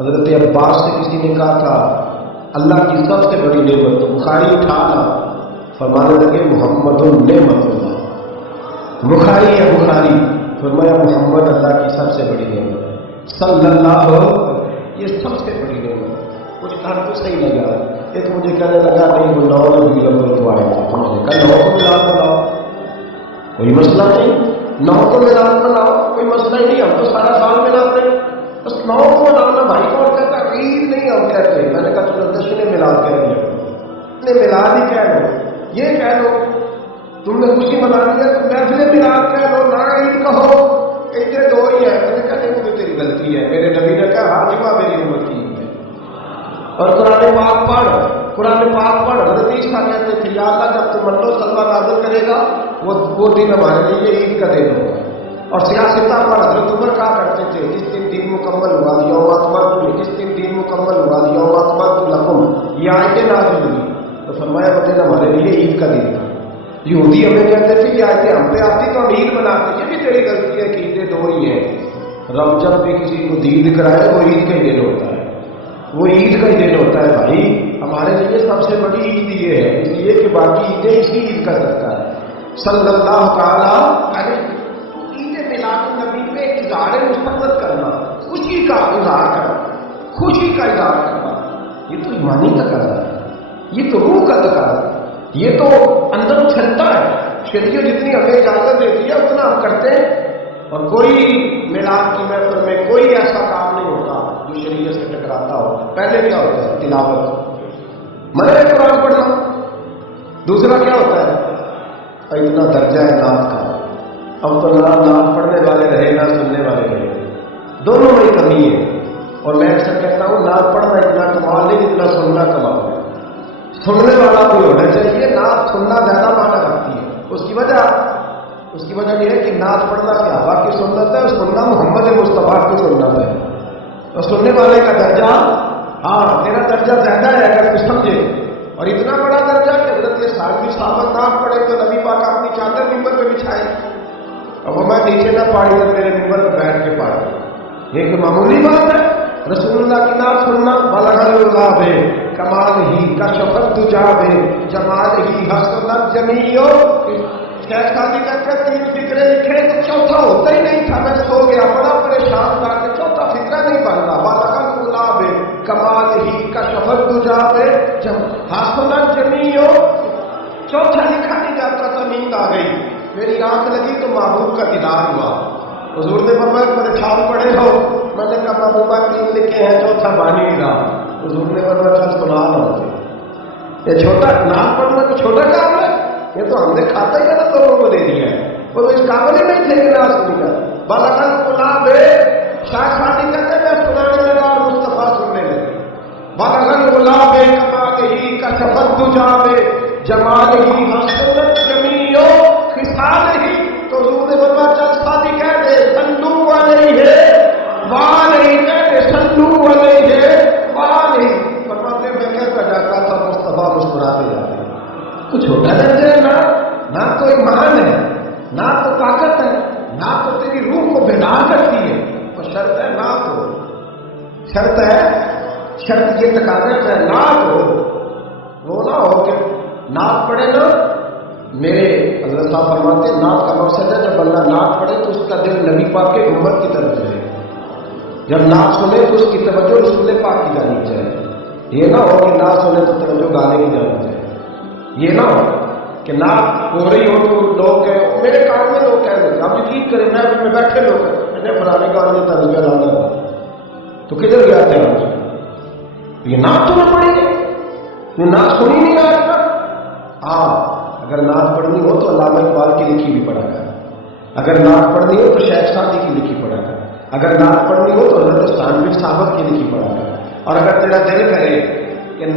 حضرت عباس سے کسی نے کہا تھا اللہ کی سب سے بڑی نعمت، بخاری اٹھانا، فرمانے لگے محمد النعمت اللہ، بخاری ہے بخاری، فرمایا محمد اللہ کی سب سے بڑی نعمت صلی اللہ، یہ سب سے بڑی نعمت۔ کچھ کہا تو صحیح لگا، ایک مجھے کہنے لگا نہیں وہ 9 ربیع الاول کو آئے تھے، تو میں نے کہا 9 کو میلاد مناؤ، کوئی مسئلہ نہیں، 9 کو میلاد مناؤ، کوئی مسئلہ ہی نہیں، ہم تو سارا سال مناتے ہیں، بس 9 کو منانا۔ بھائی کون کہتا عید نہیں ہم کہتے، میں نے کہا چلو 10 میلاد کہہ لیا، نے میلاد ہی کہہ لو، یہ کہہ لو، تم نے خوشی منانی ہے تو محفل میلاد کہہ لو، نہ عید کہو، عیدیں 2 ہی ہیں۔ میں نے کہا نہیں مجھے تیری غلطی ہے، میرے نبی نے کہا ہاں جمعہ میری امت کی عید ہے۔ اور قرآن پاک پڑھ، قرآن پاک پڑھ، حضرت عیسیٰ کہتے تھے یا اللہ جب تم منو سلوا نازل کرے گا وہ دن ہمارے لیے عید کا دن ہوگا۔ اور سیاستہ پر حضرت عمر کہا کرتے تھے جس دن دین مکمل ہوا یوم اکملت، جس دن دین مکمل ہوا یوم اکملت لکم، یہ آیتیں نازل ہوئی تو فرمایا وہ دن ہمارے لیے عید کا دن تھا۔ یہودی ہمیں کہتے تھے یہ آیتیں ہم پہ آتی تو ہم عید مناتے، یہ بھی تیری غلطی ہے کہ عیدیں 2 ہی ہیں۔ رب جب بھی کسی کو دید کرائے وہ عید کا ہی دن ہوتا ہے، وہ عید کا ہی دن ہوتا ہے۔ بھائی ہمارے لیے سب سے بڑی عید یہ ہے، اس لیے کہ باقی عیدیں اسی عید کا کرتا ہے صلی اللہ تعالیٰ علیہ۔ عید میلاد النبی میں اظہار مسرت کرنا، خوشی کا اظہار کرنا، خوشی کا اظہار کرنا، یہ تو ایمانی تقاضا ہے، یہ تو روح کا تقاضا ہے، یہ تو اندر چھلتا ہے۔ شریعت جتنی ہمیں اجازت دیتی ہے اتنا ہم کرتے ہیں، اور کوئی میلاد کی محفل میں کوئی ایسا کام نہیں ہوتا جو شریعت سے ٹکراتا ہو۔ پہلے کیا ہوتا ہے؟ تلاوت، مرے قرآن پڑھنا۔ دوسرا کیا ہوتا ہے؟ اتنا درجہ ہے نعت کا، اب تو نعت پڑھنے والے رہے نہ سننے والے رہے، دونوں میں کمی ہے۔ اور میں اکثر کہتا ہوں نعت پڑھنا اتنا کمال نہیں جتنا سننا کمال ہے۔ سننے والا کوئی ہونا چاہیے، نعت سننا زیادہ معنی رکھتی ہے۔ اس کی وجہ یہ ہے کہ نعت پڑھنا صحابہ کی سنت ہے، اور سننا محمد مصطفیٰ کی سنت ہے۔ اور سننے والے کا درجہ، ہاں تیرا درجہ زیادہ ہے اگر تو سمجھے، اور اتنا بڑا درجہ کہ حضرت سالمی صحابہ نعت پڑھے تو نبی پاک اپنی چادر ممبر پہ بچھائے، اب وہ میں نیچے نہ پاڑی تو میرے ممبر پہ بیٹھ کے پاڑی، یہ کوئی معمولی بات ہے؟ رسول اللہ کی نعت سننا، بلغل اللہ بے کمال ہی کا شفت تجا بے جمال ہی حسنت جمیو۔ شیخ سادی کہتے 3 فکرے لکھے تو چوتھا ہوتا ہی نہیں تھا، میں سو گیا بڑا پریشان تھا کہ چوتھا فکرہ نہیں بن رہا۔ بلغل اللہ بے کمال ہی کا شفت تجا بے حسنت جمیو، چوتھا لکھا نہیں جاتا تھا، نیند آ گئی، میری آنکھ لگی تو محبوب کا دیدار ہوا۔ حضور نے فرمایا پریشان پڑے ہو، میں نے کہا محبوبہ 3 لکھے ہیں چوتھا بان ہی رہا۔ حضور نے فرمایا چل سنا لو، یہ چھوٹا نام پڑھنا تو چھوٹا کام ہے، یہ تو ہم نے کھاتا ہی نا لوگوں کو دے دیا ہے، وہ تو اس قابل ہی نہیں تھے کہ نہ سنی کا۔ بالغل غلام ہے، شاہ شادی کہتے ہیں میں سنانے لگا اور مصطفیٰ سننے لگے۔ بالغل غلام ہے کمال ہی کا شفت تجا بے جمال ہی حسنت جمیو خصال ہی، تو حضور نے فرمایا چل شادی کہہ دے سلو علیہ والہ، کہہ دے سلو علیہ والہ۔ فرماتے میں کہتا جاتا تھا مصطفیٰ مسکراتے جاتے۔ کچھ چھوٹا درجہ ہے نہ تو ایمان ہے، نہ تو طاقت ہے، نہ تو تیری روح کو بیدار کرتی ہے، اور شرط ہے نہ تو، شرط یہ تقاضا ہے نہ تو، وہ نہ ہو کہ نعت پڑھے نا، میرے حضرت صاحب فرماتے ہیں نعت کا مقصد ہے جب بندہ نعت پڑھے تو اس کا دل نبی پاک کے امت کی طرف جائے، جب نعت سنے تو اس کی توجہ رسول پاک کی جانی چاہیے۔ یہ نہ ہو کہ نعت سنے تو توجہ گانے کی جانی چاہیے، یہ نہ ہو کہ نعت ہو رہی ہو تو لوگ کہیں میرے کام میں لوگ کہہ دیتے، آپ یقین کریں میں بیٹھے لوگ ہیں فلانے گانے میں ترجمہ لانا ہے تو کدھر گیا تھے آپ؟ یہ نعت تو نہ پڑھیں گے، یہ نعت سنی نہیں آج تک۔ ہاں اگر نعت پڑھنی ہو تو علامہ اقبال کی لکھی بھی پڑھا کر، اگر نعت پڑھنی ہو تو شیخ سعدی کی لکھی پڑھا کر، اگر نعت پڑھنی ہو تو حضرت ثانوی صاحب کی لکھی پڑھا کر، اور اگر تیرا دل کرے کہ